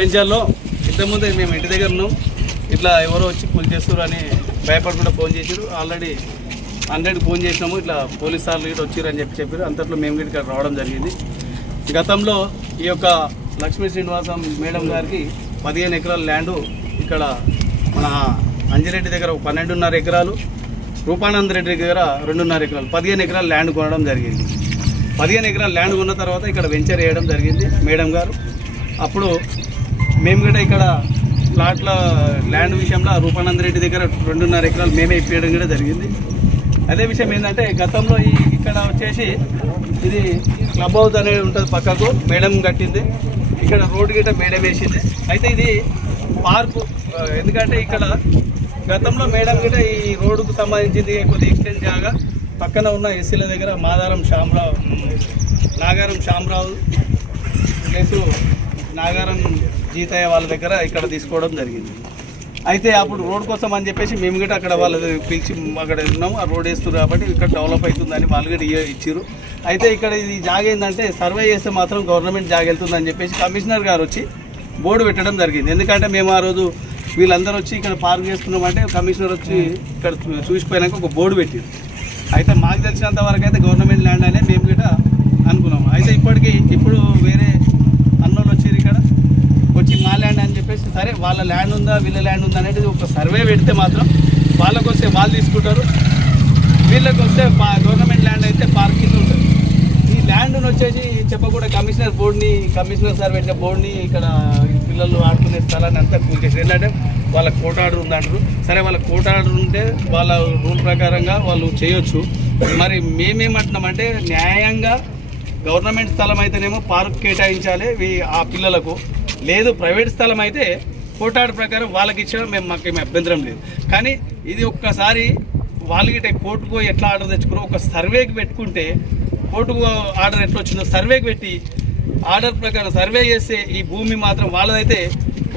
వెంచర్లో ఇంతకుముందు మేము ఇంటి దగ్గర ఉన్నాం, ఇట్లా ఎవరో వచ్చి కూల్ చేస్తారు అని భయపడకుండా ఫోన్ చేసారు. ఆల్రెడీ 100కి ఫోన్ చేసినాము, ఇట్లా పోలీస్ సార్లు ఇటు వచ్చారు అని చెప్పారు. అంతట్లో మేము ఇక్కడ రావడం జరిగింది. గతంలో ఈ యొక్క లక్ష్మీ శ్రీనివాసం మేడం గారికి 15 ఎకరాల ల్యాండు ఇక్కడ మన అంజిరెడ్డి దగ్గర 12.5 ఎకరాలు, రూపానంద రెడ్డి దగ్గర 2.5 ఎకరాలు, 15 ఎకరాల ల్యాండ్ కొనడం జరిగింది. 15 ఎకరాల ల్యాండ్ కొన్న తర్వాత ఇక్కడ వెంచర్ వేయడం జరిగింది మేడం గారు. అప్పుడు మేము కూడా ఇక్కడ ప్లాట్ల ల్యాండ్ విషయంలో రూపానంద రెడ్డి దగ్గర 2.5 ఎకరాలు మేమే ఇప్పించడం కూడా జరిగింది. అదే విషయం ఏంటంటే గతంలో ఇక్కడ వచ్చేసి ఇది క్లబ్ హౌస్ అనేది ఉంటుంది, పక్కకు మేడం కట్టింది, ఇక్కడ రోడ్డు గిట్ట మేడం వేసింది. అయితే ఇది పార్కు, ఎందుకంటే ఇక్కడ గతంలో మేడం గిట్ట ఈ రోడ్డుకు సంబంధించింది కొద్దిగా ఎక్స్టెండ్ జాగా పక్కన ఉన్న ఎస్సీల దగ్గర నాగారం శ్యామరావు ప్లస్ నాగారం జీతయ్య వాళ్ళ దగ్గర ఇక్కడ తీసుకోవడం జరిగింది. అయితే అప్పుడు రోడ్ కోసం అని చెప్పేసి మేము కూడా అక్కడ వాళ్ళు పిలిచి అక్కడ ఉన్నాము, ఆ రోడ్ వేస్తున్నారు కాబట్టి ఇక్కడ డెవలప్ అవుతుందని వాళ్ళు కూడా ఇచ్చారు. అయితే ఇక్కడ ఇది జాగ ఏంటంటే సర్వే చేస్తే మాత్రం గవర్నమెంట్ జాగ వెళ్తుందని చెప్పేసి కమిషనర్ గారు వచ్చి బోర్డు పెట్టడం జరిగింది. ఎందుకంటే మేము ఆ రోజు వీళ్ళందరూ వచ్చి ఇక్కడ పార్క్ చేసుకున్నామంటే కమిషనర్ వచ్చి ఇక్కడ చూసిపోయినాక ఒక బోర్డు పెట్టింది. అయితే మాకు తెలిసినంత వరకు అయితే గవర్నమెంట్ ల్యాండ్ అనే మేము కూడా అనుకున్నాము. అయితే ఇప్పుడు వేరే అన్నోళ్ళు వచ్చారు ఇక్కడ వచ్చి మా ల్యాండ్ అని చెప్పేసి, సరే వాళ్ళ ల్యాండ్ ఉందా వీళ్ళ ల్యాండ్ ఉందా అనేది ఒక సర్వే పెడితే మాత్రం వాళ్ళకు వస్తే వాళ్ళు తీసుకుంటారు, వీళ్ళకి వస్తే గవర్నమెంట్ ల్యాండ్ అయితే పార్కింగ్ ఉంటుంది. ఈ ల్యాండ్ను వచ్చేసి చెప్పకుండా కమిషనర్ సార్ పెట్టిన బోర్డుని ఇక్కడ పిల్లలు ఆడుకునే స్థలాన్ని అంతా కూల్చేసి, ఏంటంటే వాళ్ళ కోర్టు ఆర్డర్ ఉందంటారు. సరే వాళ్ళ కోర్టు ఆర్డర్ ఉంటే వాళ్ళ రూల్ ప్రకారంగా వాళ్ళు చేయొచ్చు. మరి మేమేమంటున్నామంటే న్యాయంగా గవర్నమెంట్ స్థలం అయితేనేమో పార్క్ కేటాయించాలి ఆ పిల్లలకు, లేదు ప్రైవేట్ స్థలం అయితే కోర్టు ఆర్డర్ ప్రకారం వాళ్ళకి ఇచ్చడం మాకేం అభ్యంతరం లేదు. కానీ ఇది ఒక్కసారి వాళ్ళకి కోర్టుకు ఎట్లా ఆర్డర్ తెచ్చుకున్నారో ఒక సర్వేకి పెట్టుకుంటే, కోర్టుకు ఆర్డర్ ఎట్లా వచ్చిందో సర్వేకి పెట్టి ఆర్డర్ ప్రకారం సర్వే చేస్తే ఈ భూమి మాత్రం వాళ్ళదైతే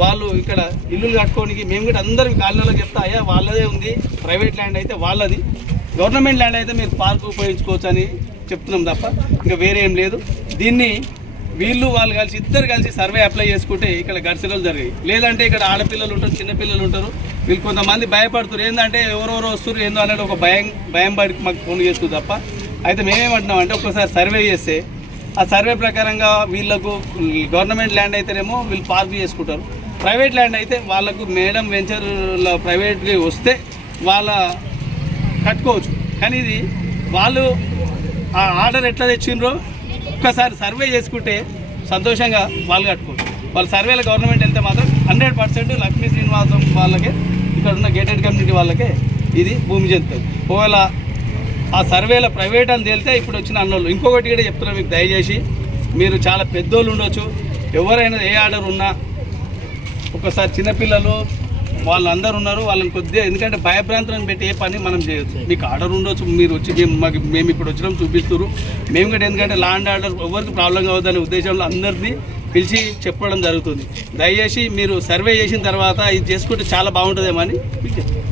వాళ్ళు ఇక్కడ ఇల్లులు కట్టుకోనికి మేము కూడా అందరికి కాలనీలో చెప్తా, అయ్యా వాళ్ళదే ఉంది, ప్రైవేట్ ల్యాండ్ అయితే వాళ్ళది, గవర్నమెంట్ ల్యాండ్ అయితే మీరు పార్క్ ఉపయోగించుకోవచ్చు అని చెప్తున్నాం తప్ప ఇంకా వేరే ఏం లేదు. దీన్ని వాళ్ళు ఇద్దరు కలిసి సర్వే అప్లై చేసుకుంటే ఇక్కడ ఘర్షణలు జరిగాయి. లేదంటే ఇక్కడ ఆడపిల్లలు ఉంటారు, చిన్నపిల్లలు ఉంటారు, వీళ్ళు కొంతమంది భయపడుతున్నారు, ఏంటంటే ఎవరెవరో వస్తారు ఏందో అనేది ఒక భయం పడి మాకు ఫోన్ చేస్తుంది తప్ప. అయితే మేమేమంటున్నాం అంటే ఒకసారి సర్వే చేస్తే ఆ సర్వే ప్రకారంగా వీళ్ళకు గవర్నమెంట్ ల్యాండ్ అయితేనేమో వీళ్ళు పార్క్ చేసుకుంటారు, ప్రైవేట్ ల్యాండ్ అయితే వాళ్ళకు మేడం వెంచర్లో ప్రైవేట్గా వస్తే వాళ్ళ కట్టుకోవచ్చు. కానీ ఇది వాళ్ళు ఆ ఆర్డర్ ఎట్లా తెచ్చిండ్రో ఒక్కసారి సర్వే చేసుకుంటే సంతోషంగా వాళ్ళు కట్టుకోవచ్చు. వాళ్ళ సర్వేలో గవర్నమెంట్ వెళ్తే మాత్రం 100% లక్ష్మీ శ్రీనివాసం వాళ్ళకే, ఇక్కడ ఉన్న గేటెడ్ కమ్యూనిటీ వాళ్ళకే ఇది భూమి చెందుతుంది. ఒకవేళ ఆ సర్వేలో ప్రైవేట్ అని తేలితే ఇప్పుడు వచ్చిన అన్నోళ్ళు ఇంకొకటి కూడా చెప్తున్నా మీకు, దయచేసి మీరు చాలా పెద్దోళ్ళు ఉండొచ్చు, ఎవరైనా ఏ ఆర్డర్ ఉన్నా ఒకసారి చిన్నపిల్లలు వాళ్ళందరూ ఉన్నారు, వాళ్ళని కొద్దిగా ఎందుకంటే భయభ్రాంతులను పెట్టి ఏ పని మనం చేయొచ్చు. మీకు ఆర్డర్ ఉండొచ్చు, మీరు వచ్చి మేము ఇప్పుడు వచ్చినాం చూపిస్తారు, మేము కూడా ఎందుకంటే ల్యాండ్ ఆర్డర్ ఎవరికి ప్రాబ్లం కావద్దనే ఉద్దేశంలో అందరినీ పిలిచి చెప్పడం జరుగుతుంది. దయచేసి మీరు సర్వే చేసిన తర్వాత ఇది చేసుకుంటే చాలా బాగుంటుందేమో అని మీకు చెప్తాను.